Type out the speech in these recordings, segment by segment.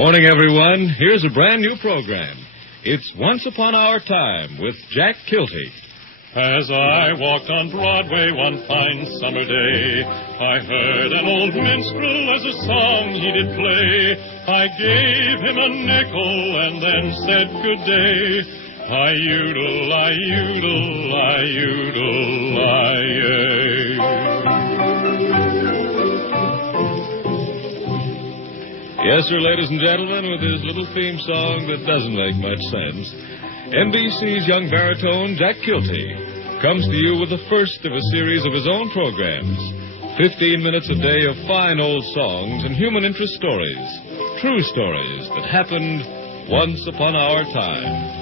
Morning, everyone. Here's a brand new program. It's Once Upon Our Time with Jack Kilty. As I walked on Broadway one fine summer day, I heard an old minstrel as a song he did play. I gave him a nickel and then said good day. I-udle, I-udle, I-udle, I-ay. Yes, sir, ladies and gentlemen, with his little theme song that doesn't make much sense, NBC's young baritone, Jack Kilty, comes to you with the first of a series of his own programs. 15 minutes a day of fine old songs and human interest stories. True stories that happened once upon our time.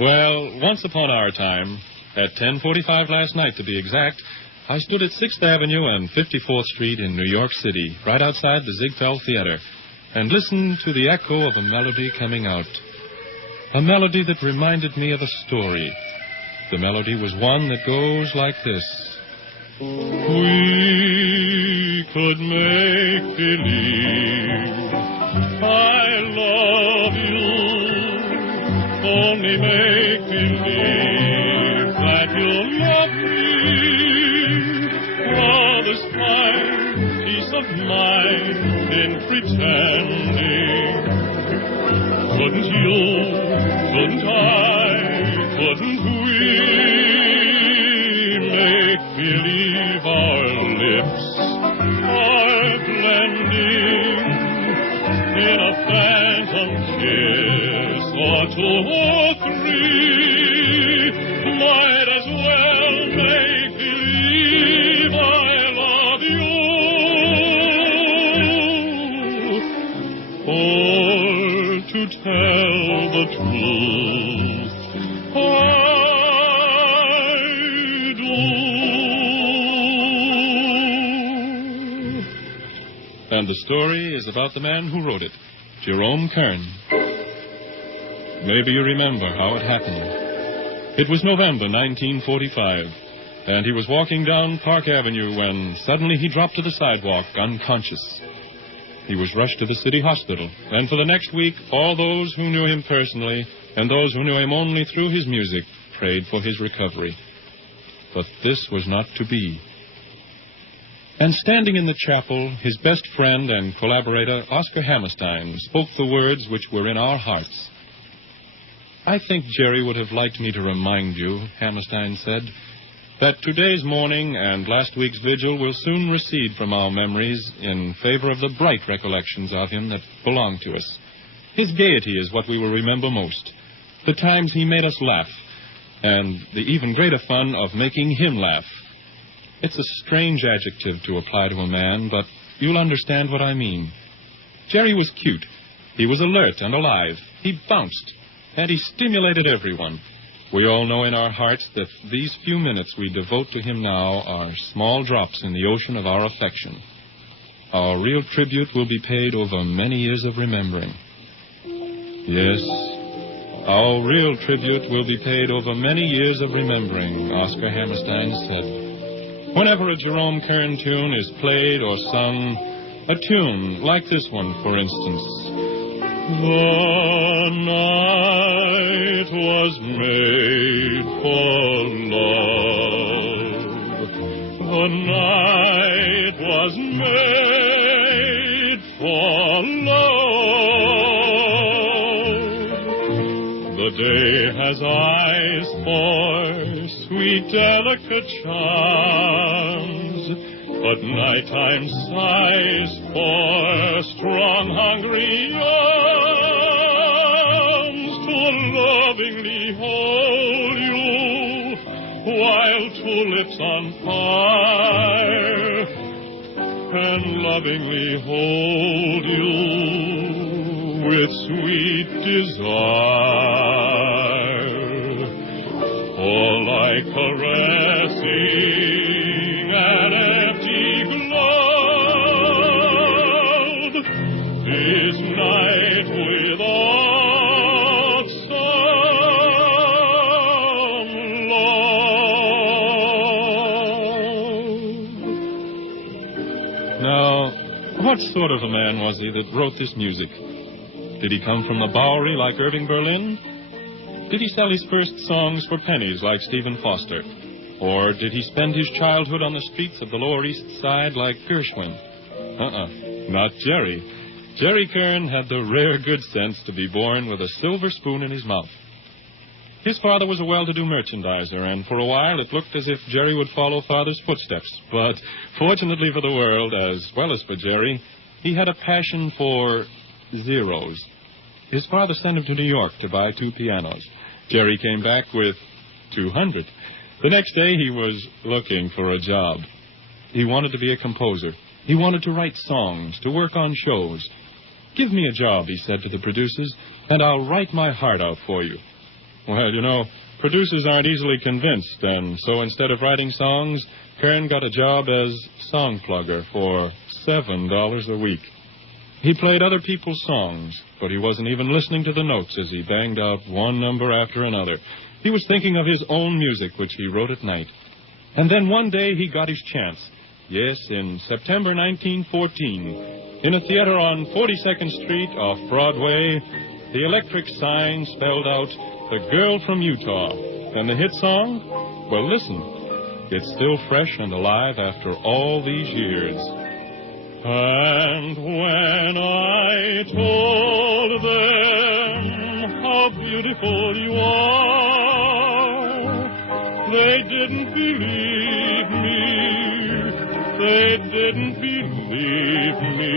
Well, once upon our time, at 10:45 last night to be exact, I stood at 6th Avenue and 54th Street in New York City, right outside the Ziegfeld Theater, and listened to the echo of a melody coming out. A melody that reminded me of a story. The melody was one that goes like this. We could make believe I love you. Only make believe that you'll love me. Rather find peace of mind in pretending. Couldn't you, couldn't I, couldn't we make believe our lips are blending in a phantom kiss or two or three? Might as well make believe I love you, or to tell the truth, I do. And the story is about the man who wrote it, Jerome Kern. Maybe you remember how it happened. It was November 1945, and he was walking down Park Avenue when suddenly he dropped to the sidewalk, unconscious. He was rushed to the city hospital, and for the next week, all those who knew him personally and those who knew him only through his music prayed for his recovery. But this was not to be. And standing in the chapel, his best friend and collaborator, Oscar Hammerstein, spoke the words which were in our hearts. I think Jerry would have liked me to remind you, Hammerstein said, that today's morning and last week's vigil will soon recede from our memories in favor of the bright recollections of him that belong to us. His gaiety is what we will remember most, the times he made us laugh, and the even greater fun of making him laugh. It's a strange adjective to apply to a man, but you'll understand what I mean. Jerry was cute. He was alert and alive. He bounced. And he stimulated everyone. We all know in our hearts that these few minutes we devote to him now are small drops in the ocean of our affection. Our real tribute will be paid over many years of remembering. Yes, our real tribute will be paid over many years of remembering, Oscar Hammerstein said. Whenever a Jerome Kern tune is played or sung, a tune like this one, for instance. The night was made for love. The night was made for love. The day has eyes for sweet, delicate charms, but nighttime sighs for strong, hungry arms to lovingly hold you while tulips on fire and lovingly hold you with sweet desire. All like caressing an empty glove, this night without some love. What sort of a man was he that wrote this music? Did he come from the Bowery like Irving Berlin? Did he sell his first songs for pennies like Stephen Foster? Or did he spend his childhood on the streets of the Lower East Side like Gershwin? Not Jerry. Jerry Kern had the rare good sense to be born with a silver spoon in his mouth. His father was a well-to-do merchandiser, and for a while it looked as if Jerry would follow father's footsteps. But fortunately for the world, as well as for Jerry, he had a passion for zeros. His father sent him to New York to buy 2 pianos. Jerry came back with 200. The next day he was looking for a job. He wanted to be a composer. He wanted to write songs, to work on shows. "Give me a job," he said to the producers, "and I'll write my heart out for you." Well, you know, producers aren't easily convinced, and so instead of writing songs, Kern got a job as song plugger for $7 a week. He played other people's songs, but he wasn't even listening to the notes as he banged out one number after another. He was thinking of his own music, which he wrote at night. And then one day he got his chance. Yes, in September 1914, in a theater on 42nd Street off Broadway, the electric sign spelled out, "The Girl from Utah." And the hit song? Well, listen. It's still fresh and alive after all these years. And when I told them how beautiful you are, they didn't believe me. They didn't believe me.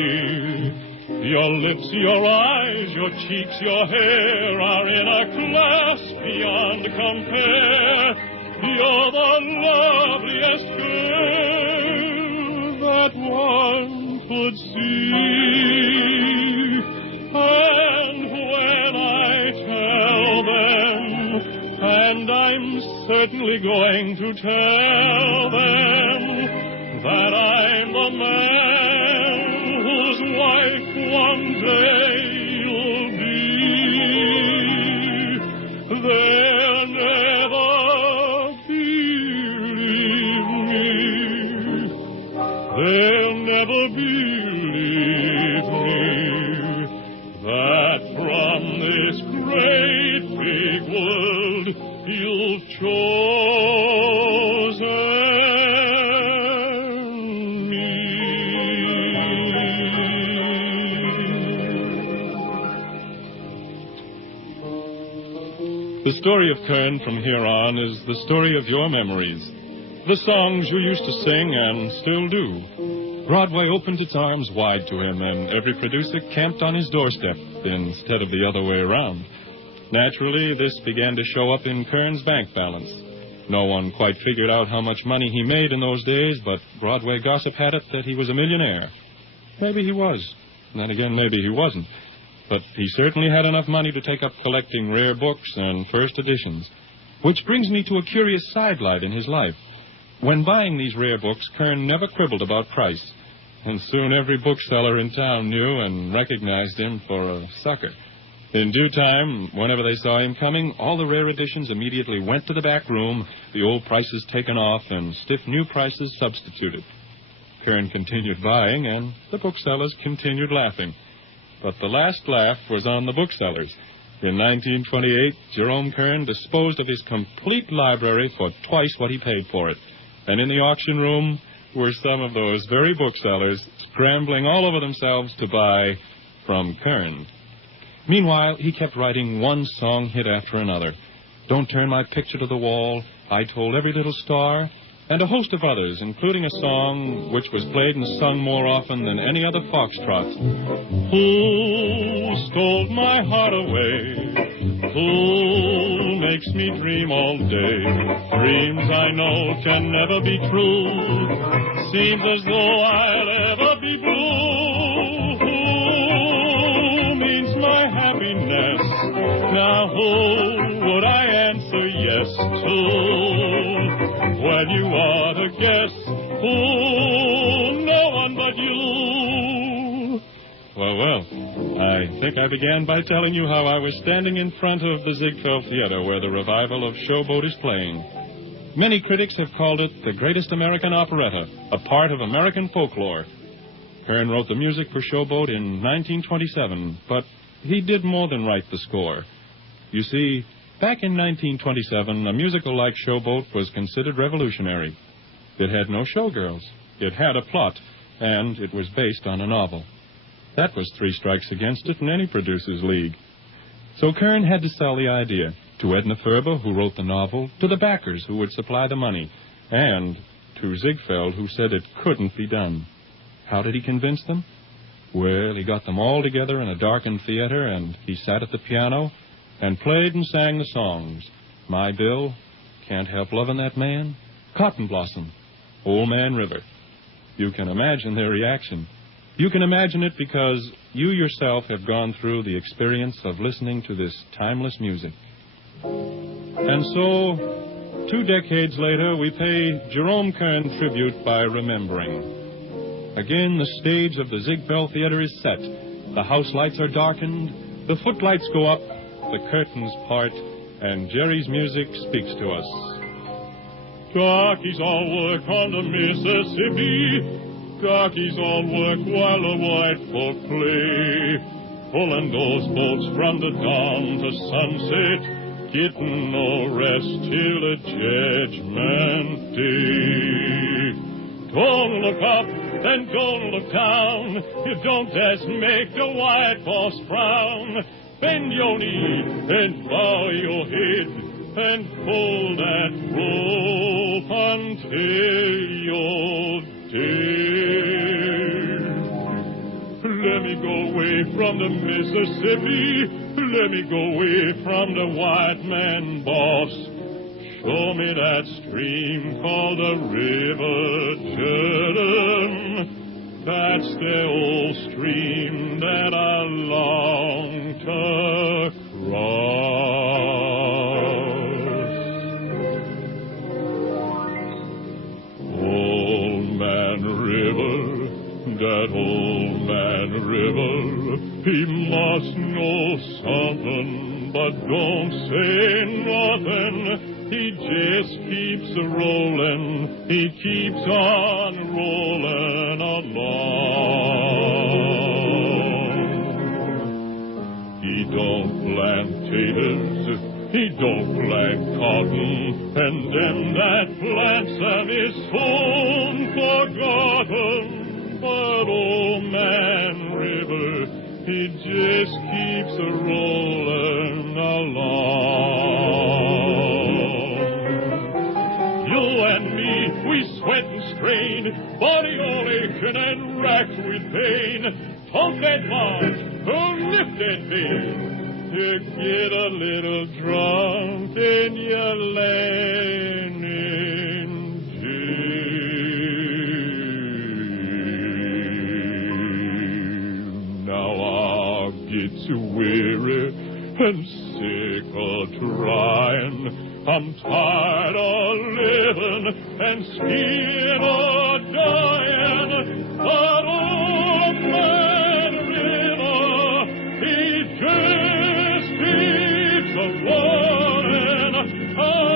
Your lips, your eyes, your cheeks, your hair are in a class beyond compare. You're the loveliest girl that one could see. And when I tell them, and I'm certainly going to tell them, that I'm the man whose wife one day you'll be, they'll never believe me. They'll never believe me that from this great big world you've chosen. The story of Kern from here on is the story of your memories. The songs you used to sing and still do. Broadway opened its arms wide to him, and every producer camped on his doorstep instead of the other way around. Naturally, this began to show up in Kern's bank balance. No one quite figured out how much money he made in those days, but Broadway gossip had it that he was a millionaire. Maybe he was. Then again, maybe he wasn't. But he certainly had enough money to take up collecting rare books and first editions. Which brings me to a curious sidelight in his life. When buying these rare books, Kern never quibbled about price. And soon every bookseller in town knew and recognized him for a sucker. In due time, whenever they saw him coming, all the rare editions immediately went to the back room, the old prices taken off, and stiff new prices substituted. Kern continued buying, and the booksellers continued laughing. But the last laugh was on the booksellers. In 1928, Jerome Kern disposed of his complete library for twice what he paid for it. And in the auction room were some of those very booksellers scrambling all over themselves to buy from Kern. Meanwhile, he kept writing one song hit after another. Don't Turn My Picture to the Wall, I Told Every Little Star, and a host of others, including a song which was played and sung more often than any other foxtrot. Who stole my heart away? Who makes me dream all day? Dreams I know can never be true. Seems as though I'll ever be blue. Who means my happiness? Now who would I answer yes to? When you are to guess, who? No one but you. Well, I think I began by telling you how I was standing in front of the Ziegfeld Theater where the revival of Showboat is playing. Many critics have called it the greatest American operetta, a part of American folklore. Kern wrote the music for Showboat in 1927, but he did more than write the score. You see, back in 1927, a musical like Showboat was considered revolutionary. It had no showgirls. It had a plot, and it was based on a novel. That was 3 strikes against it in any producer's league. So Kern had to sell the idea to Edna Ferber, who wrote the novel, to the backers who would supply the money, and to Ziegfeld, who said it couldn't be done. How did he convince them? Well, he got them all together in a darkened theater, and he sat at the piano and played and sang the songs. My Bill, Can't Help Loving That Man, Cotton Blossom, Old Man River. You can imagine their reaction. You can imagine it because you yourself have gone through the experience of listening to this timeless music. And so, 2 decades later, we pay Jerome Kern tribute by remembering. Again, the stage of the Ziegfeld Theater is set. The house lights are darkened, the footlights go up, the curtains part, and Jerry's music speaks to us. Darkies all work on the Mississippi. Darkies all work while the white folk play. Pulling those boats from the dawn to sunset, getting no rest till the judgment day. Don't look up and don't look down. You don't just make the white boss frown. Bend your knee and bow your head and pull that rope until you're dead. Let me go away from the Mississippi. Let me go away from the white man boss. Show me that stream called the River Jordan. That's the old stream that I long to cross. Old Man River, that old man River, he must know something, but don't say nothing. He just keeps rolling, he keeps on rolling along. He don't plant taters, he don't plant cotton, and them that plants them is soon forgotten. But old man River, he just keeps rolling along. We sweat and strain, body all aching and racked with pain. Pump that march, oh, lift that vein. You get a little drunk and you're laying in jail. Now I'll get so weary and sick of trying. I'm tired of living and scared of dying. But old man River, he just keeps a running along.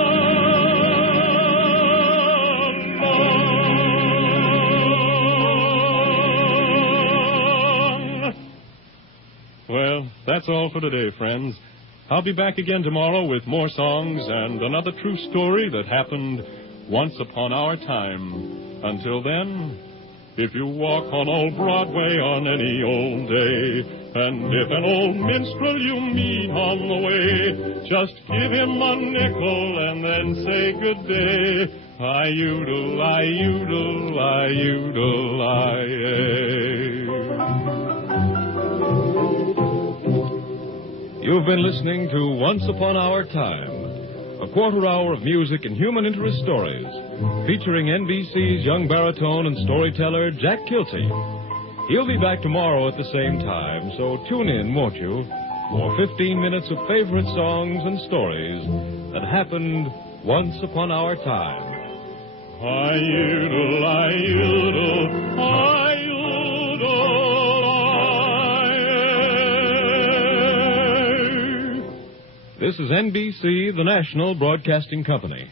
Well, that's all for today, friends. I'll be back again tomorrow with more songs and another true story that happened once upon our time. Until then, if you walk on old Broadway on any old day, and if an old minstrel you meet on the way, just give him a nickel and then say good day. I-udle, I-udle, I-udle, I-ay. You've been listening to Once Upon Our Time, a quarter hour of music and human interest stories, featuring NBC's young baritone and storyteller, Jack Kilty. He'll be back tomorrow at the same time, so tune in, won't you, for 15 minutes of favorite songs and stories that happened once upon our time. I-udle, I-udle, I-udle. This is NBC, the national broadcasting company.